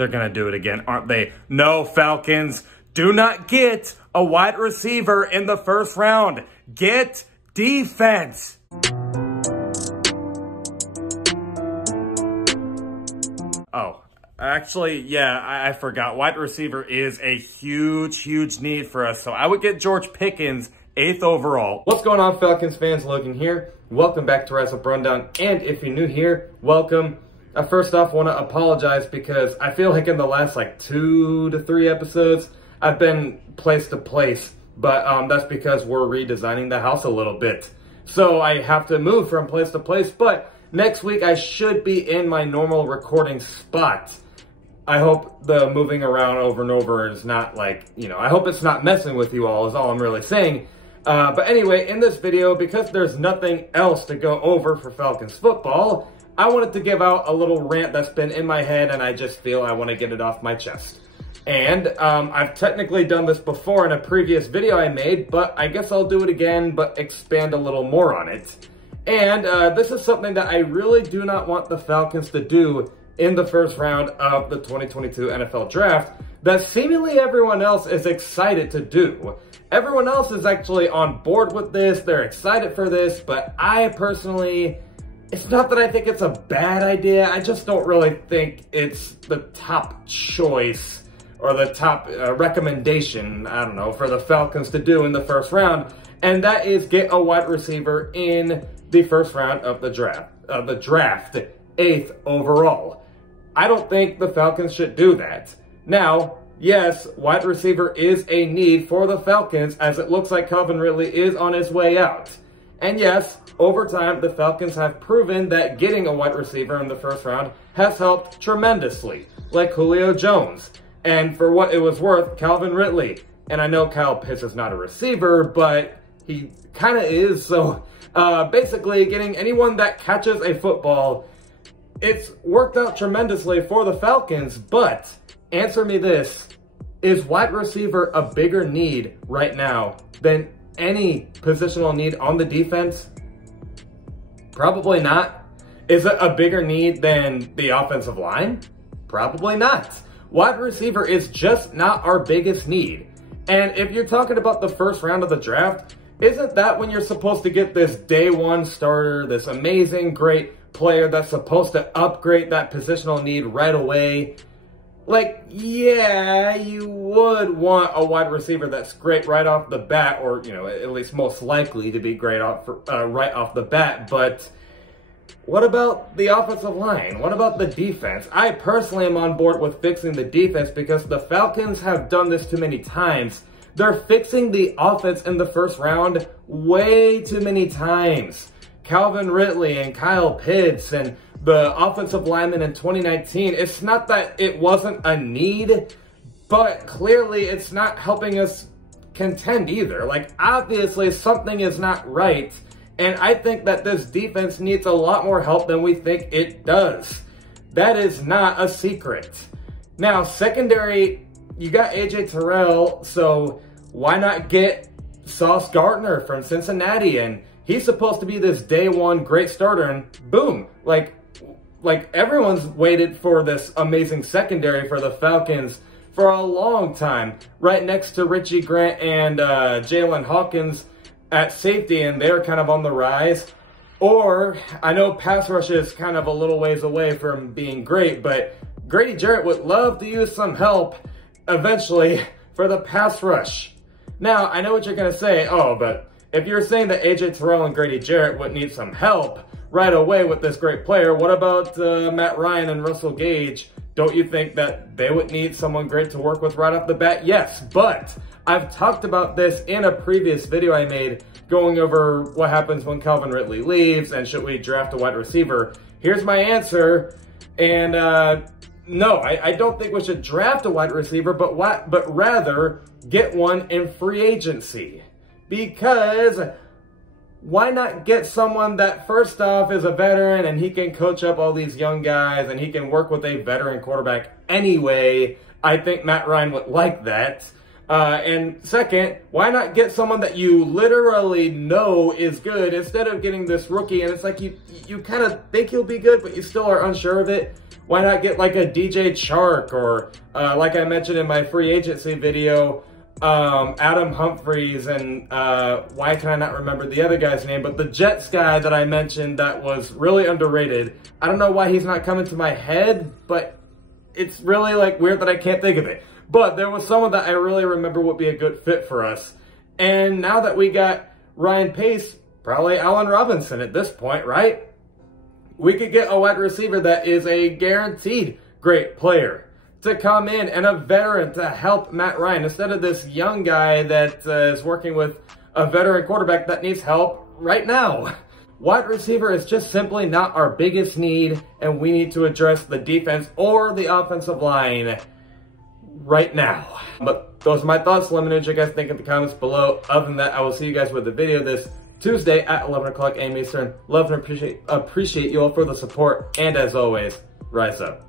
they're going to do it again, aren't they? No, Falcons, do not get a wide receiver in the first round. Get defense. Oh, actually, yeah, I forgot. Wide receiver is a huge, huge need for us. So I would get George Pickens 8th overall. What's going on, Falcons fans? Logan here. Welcome back to Rise Up Rundown. And if you're new here, welcome. First off, I want to apologize because I feel like in the last 2 to 3 episodes, I've been place to place. But that's because we're redesigning the house a little bit. So I have to move from place to place. But next week, I should be in my normal recording spot. I hope the moving around over and over is not I hope it's not messing with you all is all I'm really saying. But anyway, in this video, because there's nothing else to go over for Falcons football, I wanted to give out a little rant that's been in my head and I just feel I want to get it off my chest. And I've technically done this before in a previous video I made, but I guess I'll do it again, but expand a little more on it. And this is something that I really do not want the Falcons to do in the first round of the 2022 NFL Draft that seemingly everyone else is excited to do. Everyone else is actually on board with this. They're excited for this, but I personally, it's not that I think it's a bad idea. I just don't really think it's the top choice or the top recommendation, I don't know, for the Falcons to do in the first round. And that is get a wide receiver in the first round of the draft, 8th overall. I don't think the Falcons should do that. Now, yes, wide receiver is a need for the Falcons as it looks like Calvin Ridley is on his way out. And yes, over time, the Falcons have proven that getting a wide receiver in the first round has helped tremendously, like Julio Jones. And for what it was worth, Calvin Ridley. And I know Kyle Pitts is not a receiver, but he kind of is. So basically, getting anyone that catches a football, it's worked out tremendously for the Falcons, but answer me this, is wide receiver a bigger need right now than any positional need on the defense? Probably not. Is it a bigger need than the offensive line? Probably not. Wide receiver is just not our biggest need. And if you're talking about the first round of the draft, isn't that when you're supposed to get this day one starter, this amazing, great player that's supposed to upgrade that positional need right away? Yeah, you would want a wide receiver that's great right off the bat, or, at least most likely to be great right off the bat. But what about the offensive line? What about the defense? I personally am on board with fixing the defense because the Falcons have done this too many times. They're fixing the offense in the first round way too many times. Calvin Ridley and Kyle Pitts and the offensive lineman in 2019, it's not that it wasn't a need, but clearly it's not helping us contend either. Obviously something is not right, and I think that this defense needs a lot more help than we think it does. That is not a secret. Now, secondary, you got AJ Terrell, so why not get Sauce Gardner from Cincinnati? And he's supposed to be this day one great starter, and boom, everyone's waited for this amazing secondary for the Falcons for a long time, right next to Richie Grant and Jalen Hawkins at safety, and they're kind of on the rise. Or, I know pass rush is kind of a little ways away from being great, but Grady Jarrett would love to use some help eventually for the pass rush. Now, I know what you're going to say, oh, but if you're saying that AJ Terrell and Grady Jarrett would need some help right away with this great player, what about Matt Ryan and Russell Gage? Don't you think that they would need someone great to work with right off the bat? Yes, but I've talked about this in a previous video I made going over what happens when Calvin Ridley leaves and should we draft a wide receiver. Here's my answer, and no, I don't think we should draft a wide receiver, but rather get one in free agency. Because why not get someone that first off is a veteran and he can coach up all these young guys and he can work with a veteran quarterback anyway? I think Matt Ryan would like that. And second, why not get someone that you literally know is good instead of getting this rookie and it's like you kind of think he'll be good, but you still are unsure of it? Why not get like a DJ Chark or like I mentioned in my free agency video, Adam Humphries and why can I not remember the other guy's name, but the Jets guy that I mentioned that was really underrated. I don't know why he's not coming to my head, but it's really like weird that I can't think of it. But there was someone that I really remember would be a good fit for us. And now that we got Ryan Pace, probably Allen Robinson at this point, right? We could get a wide receiver that is a guaranteed great player to come in and a veteran to help Matt Ryan instead of this young guy that is working with a veteran quarterback that needs help right now. Wide receiver is just simply not our biggest need, and we need to address the defense or the offensive line right now. But those are my thoughts. Let me know what you guys think in the comments below. Other than that, I will see you guys with the video this Tuesday at 11 o'clock a.m. Eastern. Love and appreciate you all for the support. And as always, rise up.